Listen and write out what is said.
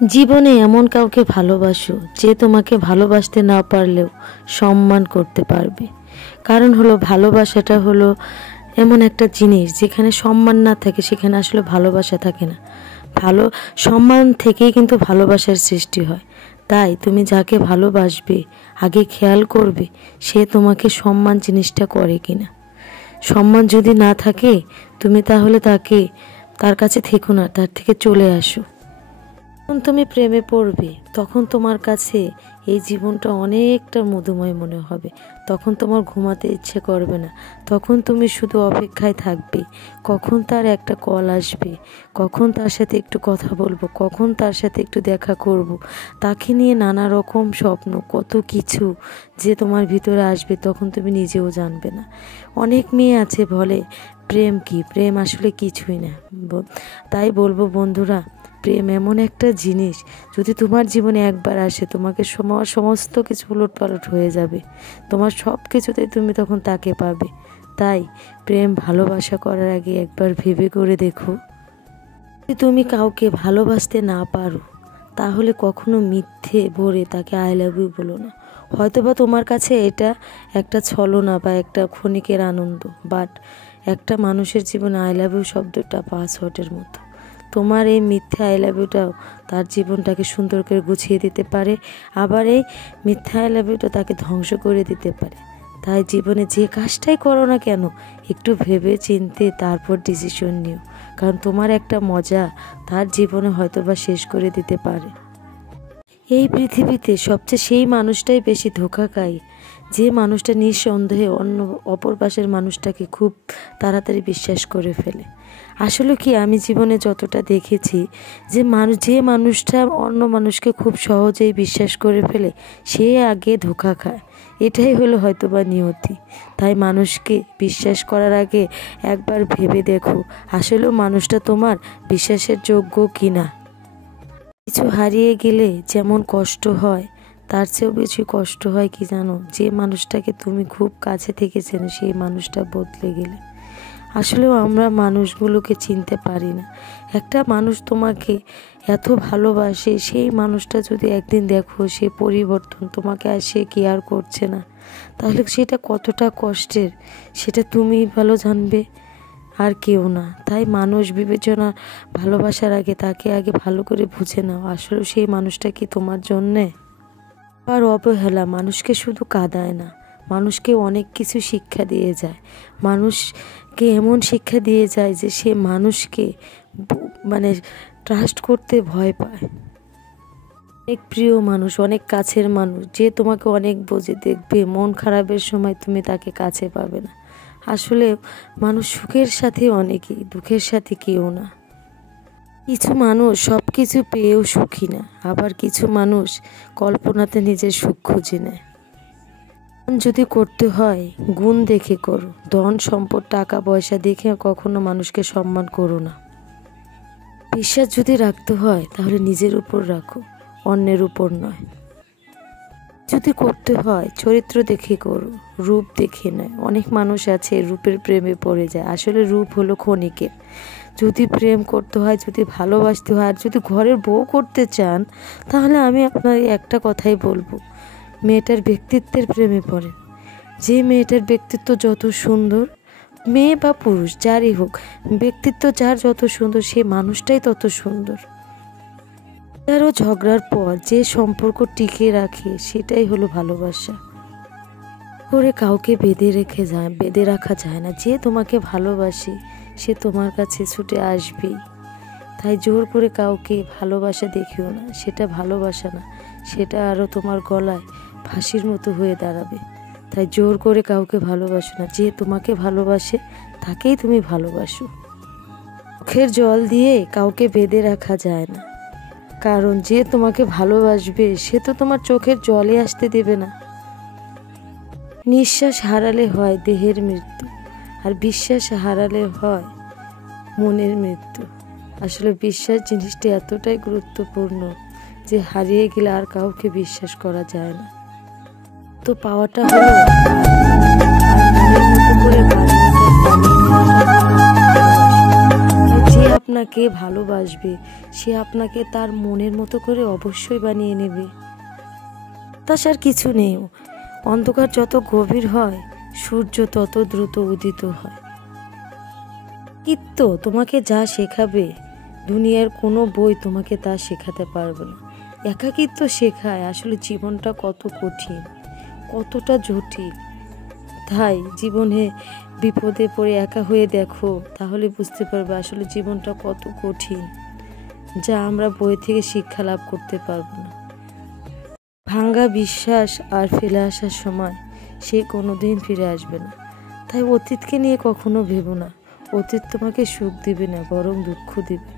জীবনে এমন কাউকে ভালোবাসো যে তোমাকে ভালোবাসতে না পারলেও সম্মান করতে পারবে। কারণ হলো ভালোবাসাটা হলো এমন একটা জিনিস যেখানে সম্মান না থাকে সেখানে আসলে ভালোবাসা থাকে না। ভালো সম্মান থেকেই কিন্তু ভালোবাসার সৃষ্টি হয়। তাই তুমি যাকে ভালোবাসবে আগে খেয়াল করবে সে তোমাকে সম্মান জিনিসটা করে কিনা। সম্মান যদি না থাকে তুমি তাহলে তার কাছে থেকো না, তার থেকে চলে আসো। যখন তুমি প্রেমে পড়বে তখন তোমার কাছে এই জীবনটা অনেকটা মধুময় মনে হবে। তখন তোমার ঘুমাতে ইচ্ছে করবে না, তখন তুমি শুধু অপেক্ষায় থাকবে কখন তার একটা কল আসবে, কখন তার সাথে একটু কথা বলবো, কখন তার সাথে একটু দেখা করব। তাকে নিয়ে নানা রকম স্বপ্ন, কত কিছু যে তোমার ভিতরে আসবে তখন তুমি নিজেও জানবে না। অনেক মেয়ে আছে বলে প্রেম কি, প্রেম আসলে কিছুই না। তাই বলবো বন্ধুরা, প্রেম এমন একটা জিনিস যদি তোমার জীবনে একবার আসে তোমাকে সমস্ত কিছু উলটপালট হয়ে যাবে। তোমার সব কিছুতেই তুমি তখন তাকে পাবে। তাই প্রেম ভালোবাসা করার আগে একবার ভেবে করে দেখো। যদি তুমি কাউকে ভালোবাসতে না পারো তাহলে কখনো মিথ্যে ভরে তাকে আই লাভ ইউ বলো না। হয়তোবা তোমার কাছে এটা একটা ছলনা বা একটা ক্ষণিকের আনন্দ, বাট একটা মানুষের জীবনে আই লাভ ইউ শব্দটা পাসওয়ার্ডের মতো। তোমার এই মিথ্যা আই লাভ ইউটাও তার জীবনটাকে সুন্দর করে গুছিয়ে দিতে পারে, আবার এই মিথ্যা আই লাভ ইউটা তাকে ধ্বংস করে দিতে পারে। তাই জীবনে যে কাজটাই করো না কেন একটু ভেবে চিনতে তারপর ডিসিশন নিও, কারণ তোমার একটা মজা তার জীবনে হয়তোবা শেষ করে দিতে পারে। এই পৃথিবীতে সবচেয়ে সেই মানুষটাই বেশি ধোঁকা খায় যে মানুষটা নিঃসন্দেহে অপর পাশের মানুষটাকে খুব তাড়াতাড়ি বিশ্বাস করে ফেলে। আসলে কি আমি জীবনে যতটা দেখেছি যে মানুষটা অন্য মানুষকে খুব সহজেই বিশ্বাস করে ফেলে সে আগে ধোঁকা খায়। এটাই হলো হয়তোবা নিয়তি। তাই মানুষকে বিশ্বাস করার আগে একবার ভেবে দেখো আসলেও মানুষটা তোমার বিশ্বাসের যোগ্য কিনা। কিছু হারিয়ে গেলে যেমন কষ্ট হয় তার চেয়েও বেশি কষ্ট হয় কি জানো, যে মানুষটাকে তুমি খুব কাছে থেকে চেনো সেই মানুষটা বদলে গেলে। আসলেও আমরা মানুষগুলোকে চিনতে পারি না। একটা মানুষ তোমাকে এত ভালোবাসে, সেই মানুষটা যদি একদিন দেখো সে পরিবর্তন, তোমাকে আর সে কেয়ার করছে না, তাহলে সেটা কতটা কষ্টের সেটা তুমিই ভালো জানবে, আর কেউ না। তাই মানুষ বিবেচনা ভালোবাসার আগে তাকে আগে ভালো করে বুঝে নাও আসলে সেই মানুষটা কি তোমার জন্যে। আর অবহেলা মানুষকে শুধু কাঁদায় না, মানুষকে অনেক কিছু শিক্ষা দিয়ে যায়। মানুষকে এমন শিক্ষা দিয়ে যায় যে সে মানুষকে মানে ট্রাস্ট করতে ভয় পায়। অনেক প্রিয় মানুষ, অনেক কাছের মানুষ যে তোমাকে অনেক বোঝে, দেখবে মন খারাপের সময় তুমি তাকে কাছে পাবে না। আসলে মানুষ সুখের সাথে অনেকেই, দুঃখের সাথে কেউ না। কিছু মানুষ সব কিছু পেয়েও সুখী না, আবার কিছু মানুষ কল্পনাতে নিজের সুখ খুঁজে নেয়। যদি করতে হয় গুণ দেখে করো, ধন সম্পদ টাকা পয়সা দেখে কখনো মানুষকে সম্মান করো না। বিশ্বাস যদি রাখতে হয় তাহলে নিজের উপর রাখো, অন্যের উপর নয়। যদি করতে হয় চরিত্র দেখে করো, রূপ দেখে নয়। অনেক মানুষ আছে রূপের প্রেমে পড়ে যায়, আসলে রূপ হলো ক্ষণিকের। যদি প্রেম করতে হয়, যদি ভালোবাসতে হয়, আর যদি ঘরের বউ করতে চান তাহলে আমি আপনার একটা কথাই বলবো, মেয়েটার ব্যক্তিত্বের প্রেমে পড়েন। যে মেয়েটার ব্যক্তিত্ব যত সুন্দর, মেয়ে বা পুরুষ যারই হোক, ব্যক্তিত্ব যার যত সুন্দর সে মানুষটাই তত সুন্দর। আরও ঝগড়ার পর যে সম্পর্ক টিকে রাখে সেটাই হলো ভালোবাসা। করে কাউকে বেঁধে রাখা যায় না। যে তোমাকে ভালোবাসে সে তোমার কাছে ছুটে আসবেই। তাই জোর করে কাউকে ভালোবাসা দেখিও না, সেটা ভালোবাসা না, সেটা আরও তোমার গলায় ফাঁসির মতো হয়ে দাঁড়াবে। তাই জোর করে কাউকে ভালোবাসো না, যে তোমাকে ভালোবাসে তাকেই তুমি ভালোবাসো। চোখের জল দিয়ে কাউকে বেঁধে রাখা যায় না, কারণ যে তোমাকে ভালোবাসবে সে তো তোমার চোখের জলে আসতে দেবে না। নিঃশ্বাস হারালে হয় দেহের মৃত্যু, আর বিশ্বাস হারালে হয় মনের মৃত্যু। আসলে বিশ্বাস জিনিসটা এতটাই গুরুত্বপূর্ণ যে হারিয়ে গেলে আর কাউকে বিশ্বাস করা যায় না। তো পাওয়াটা হলো যে আপনাকে ভালোবাসবে, সে আপনাকে তার মনের মতো করে অবশ্যই বানিয়ে নেবে। হতাশার কিছু নেই। অন্ধকার যত গভীর হয়, সূর্য তত দ্রুত উদিত হয়। তোমাকে যা শেখাবে, দুনিয়ার কোনো বই তোমাকে তা শেখাতে পারবে না। একাকিত্ব শেখায় আসলে জীবনটা কত কঠিন, কতটা জটিল। তাই জীবনে বিপদে পড়ে একা হয়ে দেখো, তাহলে বুঝতে পারবে আসলে জীবনটা কত কঠিন, যা আমরা বই থেকে শিক্ষা লাভ করতে পারবো না। ভাঙ্গা বিশ্বাস আর ফেলে আসার সময় সে কোনোদিন ফিরে আসবে না। তাই অতীতকে নিয়ে কখনো ভেবো না। অতীত তোমাকে সুখ দিবে না, বরং দুঃখ দিবে।